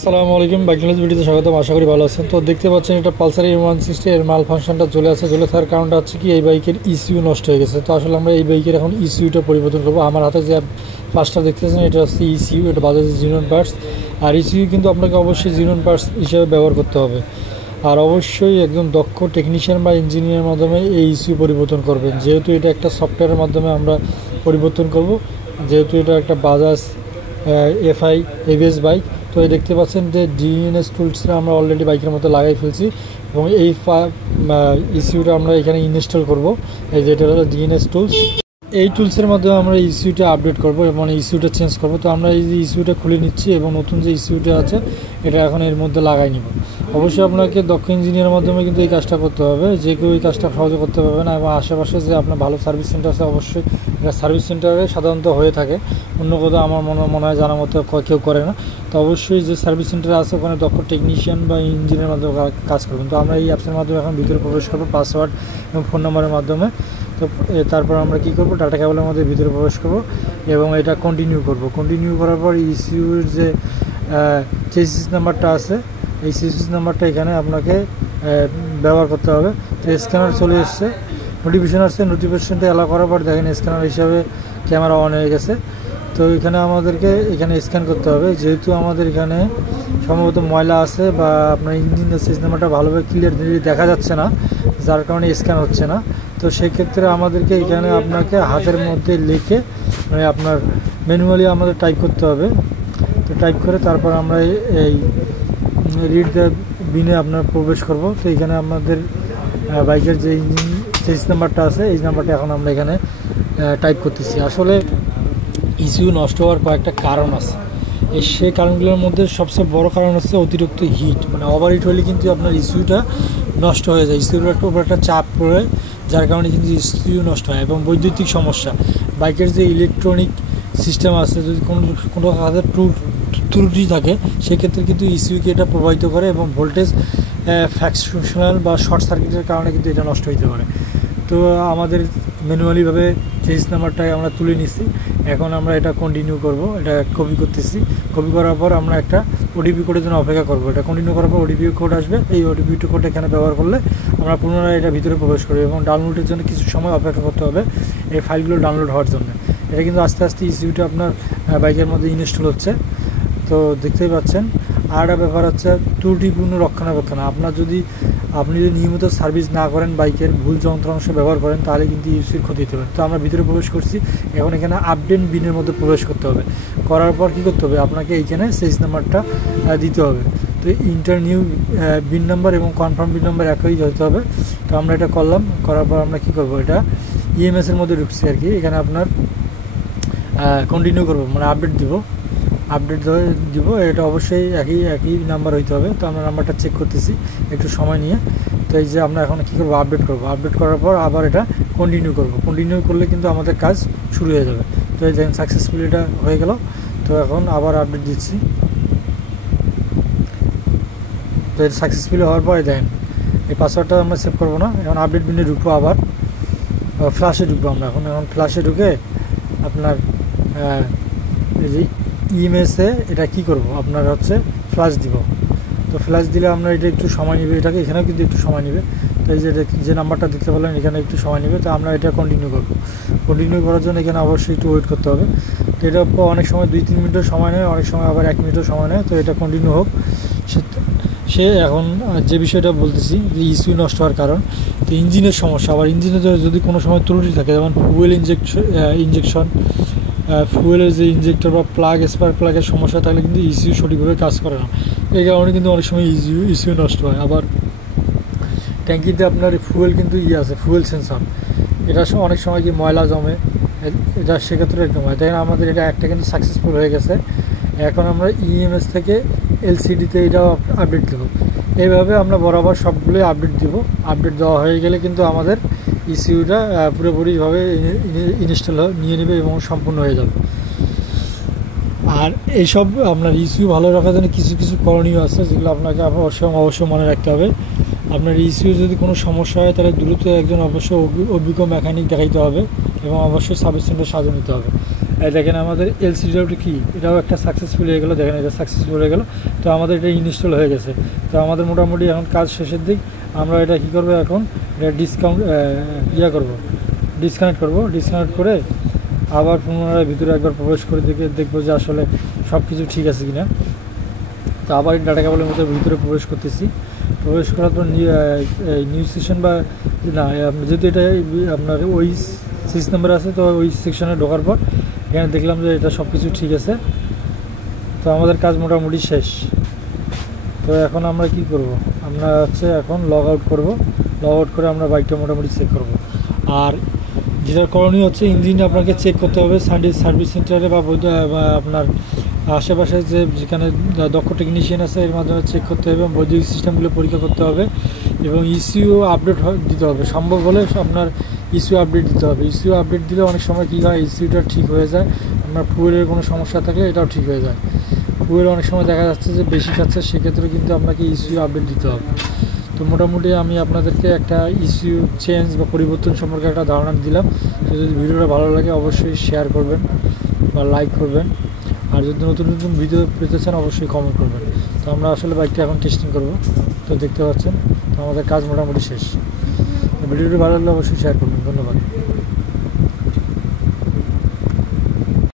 আসসালামু আলাইকুম, bike knowledge ভিডিওতে স্বাগতম। আশা করি ভালো আছেন। তো দেখতে পাচ্ছেন এটা পালসার M160 এর মাল ফাংশনটা ঝুলে আছে। ঝুলে থাকার কারণটা হচ্ছে কি, এই বাইকের ইসিউ নষ্ট হয়ে গেছে। তো আসলে আমরা এই বাইকের এখন ইসিউটা পরিবর্তন করবো। আমার হাতে যে পাঁচটা দেখতেছেন এটা হচ্ছে ইসিউ, এটা বাজাজ জিনোন পার্টস। আর ইসিউ কিন্তু আপনাকে অবশ্যই জিনোন পার্টস হিসেবে ব্যবহার করতে হবে। আর অবশ্যই একজন দক্ষ টেকনিশিয়ান বা ইঞ্জিনিয়ারের মাধ্যমে এই ইসিউ পরিবর্তন করবেন, যেহেতু এটা একটা সফটওয়্যারের মাধ্যমে আমরা পরিবর্তন করব, যেহেতু এটা একটা বাজাজ এফআই এবিএস বাইক। তো এই দেখতে পাচ্ছেন যে ডিএনএস টুলসটা আমরা অলরেডি বাইকের মধ্যে লাগাই ফেলছি এবং এই ইসিউটা আমরা এখানে ইনস্টল করব। এই যেটা হলো ডিএনএস টুলস, এই টুলসের মাধ্যমে আমরা ইসিউটা আপডেট করব এবং ইসিউটা চেঞ্জ করব। তো আমরা এই যে ইসিউটা খুলে নিচ্ছি এবং নতুন যে ইসিউটা আছে এটা এখন এর মধ্যে লাগাই নিব। অবশ্যই আপনাকে দক্ষ ইঞ্জিনিয়ারের মাধ্যমে কিন্তু এই কাজটা করতে হবে, যে কেউ এই কাজটা সহজে করতে পারবে না। এবং আশেপাশে যে আপনার ভালো সার্ভিস সেন্টার আছে, অবশ্যই এটা সার্ভিস সেন্টারে সাধারণত হয়ে থাকে, অন্য কোথাও আমার মনে হয় জানার মতো কেউ করে না। তো অবশ্যই যে সার্ভিস সেন্টার আছে ওখানে দক্ষ টেকনিশিয়ান বা ইঞ্জিনিয়ারের মাধ্যমে কাজ করবেন। তো আমরা এই অ্যাপসের মাধ্যমে এখন ভিতরে প্রবেশ করবো পাসওয়ার্ড এবং ফোন নাম্বারের মাধ্যমে। তো তারপর আমরা কী করবো, ডাটা কেবলের মধ্যে ভিতরে প্রবেশ করব এবং এটা কন্টিনিউ করব। কন্টিনিউ করার পর ইসিউর যে চেসিস নাম্বারটা আছে, এই চেসিস নাম্বারটা এখানে আপনাকে ব্যবহার করতে হবে। তো স্ক্যানার চলে এসছে, নোটিফিকেশন আসছে, নোটিফিকেশনটা অ্যালাউ করার পর দেখেন স্ক্যানার হিসাবে ক্যামেরা অন হয়ে গেছে। তো এখানে আমাদেরকে এখানে স্ক্যান করতে হবে, যেহেতু আমাদের এখানে সম্ভবত ময়লা আছে বা আপনার ইঞ্জিন চেসিস নাম্বারটা ভালোভাবে ক্লিয়ার দেখা যাচ্ছে না, যার কারণে স্ক্যান হচ্ছে না। তো সেক্ষেত্রে আমাদেরকে এখানে আপনাকে হাতের মধ্যে লিখে মানে আপনার ম্যানুয়ালি আমাদের টাইপ করতে হবে। তো টাইপ করে তারপর আমরা এই রিড দ্য বিনে আপনার প্রবেশ করব। তো এখানে আমাদের বাইকের যে ইঞ্জিন চেসিস নাম্বারটা আছে এই নাম্বারটা এখন আমরা এখানে টাইপ করতেছি। আসলে ইসিউ নষ্ট হওয়ার কয়েকটা কারণ আছে, সেই কারণগুলোর মধ্যে সবচেয়ে বড় কারণ হচ্ছে অতিরিক্ত হিট, মানে ওভার হিট হলে কিন্তু আপনার ইসিউটা নষ্ট হয়ে যায়, ইসিউর উপর একটা চাপ পড়ে, যার কারণে কিন্তু ইসিউ নষ্ট হয়। এবং বৈদ্যুতিক সমস্যা, বাইকের যে ইলেকট্রনিক সিস্টেম আছে, যদি কোনো কাজের ত্রুটি থাকে সেক্ষেত্রে কিন্তু ইসিউকে এটা প্রভাবিত করে এবং ভোল্টেজ ফ্যাকশনাল বা শর্ট সার্কিটের কারণে কিন্তু এটা নষ্ট হতে পারে। তো আমাদের ম্যানুয়ালিভাবে চেসিস নাম্বারটাই আমরা তুলে নিছি। এখন আমরা এটা কন্টিনিউ করব, এটা কপি করতেছি। কপি করার পর আমরা একটা ওটিপি কোডের জন্য অপেক্ষা করব। এটা কন্টিনিউ করার পর ওটিপি কোড আসবে, এই ওটিপি কোড এখানে ব্যবহার করলে আমরা পুনরায় এটা ভিতরে প্রবেশ করব এবং ডাউনলোডের জন্য কিছু সময় অপেক্ষা করতে হবে এই ফাইলগুলো ডাউনলোড হওয়ার জন্য। এটা কিন্তু আস্তে আস্তে ইসিউটা আপনার বাইকের মধ্যে ইনস্টল হচ্ছে, তো দেখতেই পাচ্ছেন। আর একটা ব্যাপার হচ্ছে ত্রুটিপূর্ণ রক্ষণাবেক্ষণ। আপনি যদি নিয়মিত সার্ভিস না করেন, বাইকের ভুল যন্ত্রাংশ ব্যবহার করেন, তাহলে কিন্তু ইসিউর ক্ষতি হতে পারে। তো আমরা ভিতরে প্রবেশ করছি, এখন এখানে আপডেট বিনের মধ্যে প্রবেশ করতে হবে। করার পর কী করতে হবে, আপনাকে এইখানে চেসিস নাম্বারটা দিতে হবে। তো ইন্টার নিউ বিন নাম্বার এবং কনফার্ম বিন নাম্বার একই হতে হবে। তো আমরা এটা করলাম, করার পর আমরা কী করবো, এটা ইএমএসের মধ্যে ঢুকছি আর কি। এখানে আপনার কন্টিনিউ করবো, মানে আপডেট দিব। এটা অবশ্যই একই নাম্বার হইতে হবে। তো আমরা নাম্বারটা চেক করতেছি একটু সময় নিয়ে। তো এই যে আমরা এখন কী করবো, আপডেট করার পর আবার এটা কন্টিনিউ করলে কিন্তু আমাদের কাজ শুরু হয়ে যাবে। তো এই দেখেন সাকসেসফুলি এটা হয়ে গেল। তো এখন আবার আপডেট দিচ্ছি। তো এটা সাকসেসফুলি হওয়ার পরে দেখেন এই পাসওয়ার্ডটা আমরা সেভ করবো না, এখন আপডেট বিনে ঢুকবো, আবার ফ্ল্যাশে ঢুকবো আমরা। এখন ফ্ল্যাশে ঢুকে আপনার এই যে ইএমএসে এটা কি করব, আপনার হচ্ছে ফ্ল্যাশ দিব। তো ফ্ল্যাশ দিলে আমরা এটা একটু সময় নেবে, এটাকে এখানেও কিন্তু একটু সময় নেবে। তো এই যে নাম্বারটা দেখতে পেলেন এখানে একটু সময় নেবে। তো আমরা এটা কন্টিনিউ করার জন্য এখানে অবশ্যই একটু ওয়েট করতে হবে। তো এটা অনেক সময় 2-3 মিনিটও সময় নেয়, অনেক সময় আবার 1 মিনিটও সময় নেয়। তো এটা কন্টিনিউ হোক। সে এখন যে বিষয়টা বলতেছি যে ইসিউ নষ্ট হওয়ার কারণ, তো ইঞ্জিনের সমস্যা। আবার ইঞ্জিনে যদি কোনো সময় ত্রুটি থাকে, যেমন ফুয়েল ইঞ্জেকশন, ফুয়েলের যে ইঞ্জেক্টর বা স্পার্ক প্লাগের সমস্যা থাকলে কিন্তু ইসিউ সঠিকভাবে কাজ করে না। এই কারণে কিন্তু অনেক সময় ইসিউ নষ্ট হয়। আবার ট্যাঙ্কিতে আপনার ফুয়েল কিন্তু আছে, ফুয়েল সেন্সর, এটা অনেক সময় কি ময়লা জমে, এটা সেক্ষেত্রে এরকম হয়। তাই আমাদের এটা একটা কিন্তু সাকসেসফুল হয়ে গেছে। এখন আমরা ইএমএস থেকে এলসিডিতে এটাও আপডেট দেবো। এইভাবে আমরা বরাবর সবগুলোই আপডেট দিব। আপডেট দেওয়া হয়ে গেলে কিন্তু আমাদের ইসিউটা পুরোপুরিভাবে ইনস্টল নিয়ে নেবে এবং সম্পূর্ণ হয়ে যাবে। আর এইসব আপনার ইসিউ ভালো রাখার জন্য কিছু করণীয় আছে, যেগুলো আপনাকে অবশ্যই মনে রাখতে হবে। আপনার ইসিউ যদি কোনো সমস্যা হয় তাহলে দ্রুত একজন অবশ্যই অভিজ্ঞ মেকানিক দেখাইতে হবে এবং অবশ্যই সার্ভিস সেন্টার সাজিয়ে নিতে হবে। এই দেখেন আমাদের এলসিডিটা কি, এটাও একটা সাকসেসফুল হয়ে গেলো। দেখেন এটা সাকসেসফুল হয়ে গেলো। তো আমাদের এটা ইনস্টল হয়ে গেছে। তো আমাদের মোটামুটি এখন কাজ শেষের দিক। আমরা এটা কী করবো এখন, এটা ডিসকানেক্ট করে আবার পুনরায় ভিতরে একবার প্রবেশ করে দেখবো যে আসলে সব কিছু ঠিক আছে কিনা। তো আবার ডাটা কেবলের মধ্যে ভিতরে প্রবেশ করতেছি। প্রবেশ করার পর নিউ সেকশন বা না, যেহেতু এটা আপনার ওই 6 নম্বর আছে, তো ওই সেকশনে ঢোকার পর এখানে দেখলাম যে এটা সব কিছু ঠিক আছে। তো আমাদের কাজ মোটামুটি শেষ। তো এখন আমরা কি করব, আমরা এখন লগ আউট করে আমরা বাইকটা মোটামুটি চেক করব। আর যেটা করণীয় হচ্ছে, ইঞ্জিন আপনাকে চেক করতে হবে সার্ভিস সেন্টারে বা আপনার আশেপাশে যেখানে দক্ষ টেকনিশিয়ান আছে এর মাধ্যমে চেক করতে হবে, বৈদ্যুতিক সিস্টেমগুলো পরীক্ষা করতে হবে এবং ইসিউ আপডেট দিতে হবে। সম্ভব হলে আপনার ইসিউ আপডেট দিতে হবে। ইসিউ আপডেট দিলে অনেক সময় কী হয়, ইসিউটা ঠিক হয়ে যায়। আপনার ফুয়েলের কোনো সমস্যা থাকলে এটাও ঠিক হয়ে যায়। ফুয়েল অনেক সময় দেখা যাচ্ছে যে বেশি খাচ্ছে, সেক্ষেত্রে কিন্তু আপনাকে ইসিউ আপডেট দিতে হবে। তো মোটামুটি আমি আপনাদেরকে একটা ইসিউ চেঞ্জ বা পরিবর্তন সম্পর্কে একটা ধারণা দিলাম। তো যদি ভিডিওটা ভালো লাগে অবশ্যই শেয়ার করবেন বা লাইক করবেন। আর যদি নতুন ভিডিও পেতে চান অবশ্যই কমেন্ট করবেন। তো আমরা আসলে বাইকটা এখন টেস্টিং করব। তো দেখতে পাচ্ছেন, তো আমাদের কাজ মোটামুটি শেষ। ভিডিওটি ভালো লাগলে অবশ্যই শেয়ার করবেন। ধন্যবাদ।